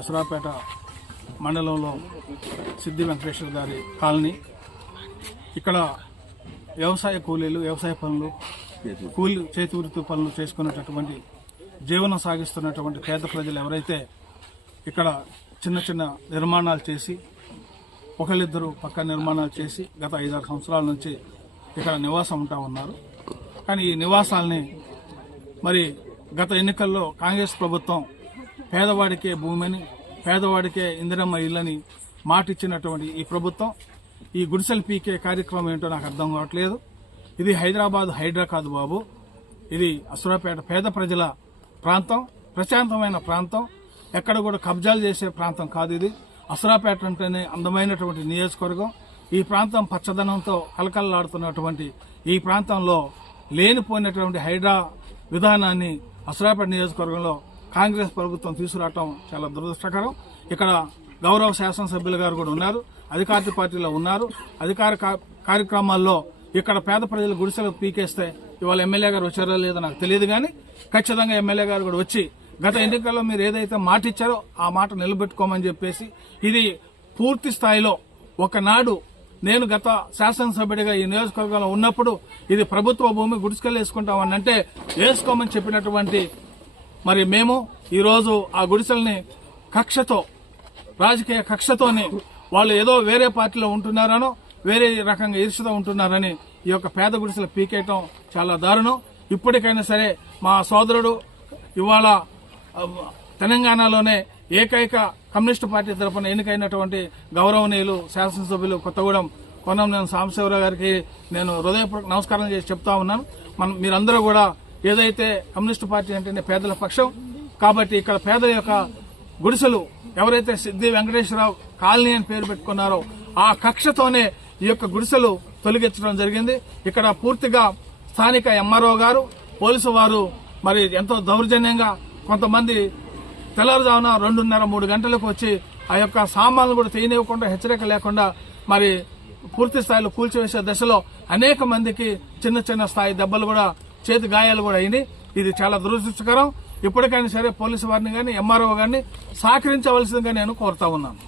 అసురాపేట మండలంలో సిద్ధి వెంకటేశ్వర గారి కాలనీ. ఇక్కడ వ్యవసాయ కూలీలు, వ్యవసాయ పనులు, చేతి వృత్తి పనులు చేసుకునేటటువంటి జీవనం సాగిస్తున్నటువంటి పేద ప్రజలు ఎవరైతే ఇక్కడ చిన్న చిన్న నిర్మాణాలు చేసి, ఒకళ్ళిద్దరు పక్క నిర్మాణాలు చేసి గత 5-6 సంవత్సరాల నుంచి ఇక్కడ నివాసం ఉంటా ఉన్నారు. కానీ ఈ నివాసాలని మరి గత ఎన్నికల్లో కాంగ్రెస్ ప్రభుత్వం పేదవాడికే భూమిని, పేదవాడికే ఇందిరమ్మ ఇళ్ళని మాటిచ్చినటువంటి ఈ ప్రభుత్వం ఈ గుడిసెలు పీకే కార్యక్రమం ఏంటో నాకు అర్థం కావట్లేదు. ఇది హైదరాబాద్ హైడ్రా కాదు బాబు, ఇది అసురాపేట పేద ప్రజల ప్రాంతం, ప్రశాంతమైన ప్రాంతం, ఎక్కడ కూడా కబ్జాలు చేసే ప్రాంతం కాదు. ఇది అసురాపేట అంటేనే అందమైనటువంటి నియోజకవర్గం. ఈ ప్రాంతం పచ్చదనంతో కలకలలాడుతున్నటువంటి ఈ ప్రాంతంలో లేనిపోయినటువంటి హైడ్రా విధానాన్ని అసురాపేట నియోజకవర్గంలో కాంగ్రెస్ ప్రభుత్వం తీసుకురావటం చాలా దురదృష్టకరం. ఇక్కడ గౌరవ శాసనసభ్యులు గారు కూడా ఉన్నారు, అధికార పార్టీలో ఉన్నారు. అధికార కార్యక్రమాల్లో ఇక్కడ పేద ప్రజలు గుడిసెలు పీకేస్తే ఇవాళ ఎమ్మెల్యే గారు వచ్చారో లేదో నాకు తెలియదు, కానీ ఖచ్చితంగా ఎమ్మెల్యే గారు కూడా వచ్చి గత ఎన్నికల్లో మీరు ఏదైతే మాట ఇచ్చారో ఆ మాట నిలబెట్టుకోమని చెప్పేసి, ఇది పూర్తి స్థాయిలో ఒకనాడు నేను గత శాసనసభ్యుడిగా ఈ నియోజకవర్గంలో ఉన్నప్పుడు ఇది ప్రభుత్వ భూమి, గుడిసెలు వేసుకుంటామని అంటే వేసుకోమని చెప్పినటువంటి మరి మేము ఈరోజు ఆ గుడిసెల్ని కక్షతో, రాజకీయ కక్షతోని వాళ్ళు ఏదో వేరే పార్టీలో ఉంటున్నారనో వేరే రకంగా ఈర్ష్యతో ఉంటున్నారని ఈ యొక్క పేద గుడిసెలు పీకేయటం చాలా దారుణం. ఇప్పటికైనా సరే మా సోదరుడు ఇవాళ తెలంగాణలోనే ఏకైక కమ్యూనిస్టు పార్టీ తరఫున ఎన్నికైనటువంటి గౌరవనీయులు శాసనసభ్యులు కొత్తగూడెం కొన్నంనేని సాంబశివరావు గారికి నేను హృదయపూర్వక నమస్కారం చేసి చెప్తా ఉన్నాను. మీరందరూ కూడా ఏదైతే కమ్యూనిస్టు పార్టీ అంటేనే పేదల పక్షం కాబట్టి ఇక్కడ పేదల యొక్క గుడిసెలు ఎవరైతే సిద్ధి వెంకటేశ్వరరావు కాలనీ అని పేరు పెట్టుకున్నారో ఆ కక్షతోనే ఈ యొక్క గుడిసెలు తొలగించడం జరిగింది. ఇక్కడ పూర్తిగా స్థానిక ఎంఆర్ఓ గారు, పోలీసు వారు మరి ఎంతో దౌర్జన్యంగా కొంతమంది తెల్లవారుజామున 2:30-3 గంటలకు వచ్చి ఆ యొక్క సామాన్లు కూడా తీయనివ్వకుండా, హెచ్చరిక లేకుండా మరి పూర్తి స్థాయిలో కూల్చివేసే దశలో అనేక మందికి చిన్న చిన్న స్థాయి దెబ్బలు కూడా, చేతి గాయాలు కూడా అయినాయి. ఇది చాలా దురదృష్టకరం. ఇప్పటికైనా సరే పోలీసు వారిని గాని, ఎంఆర్ఓ గారిని సహకరించవలసిందిగా నేను కోరుతా ఉన్నాను.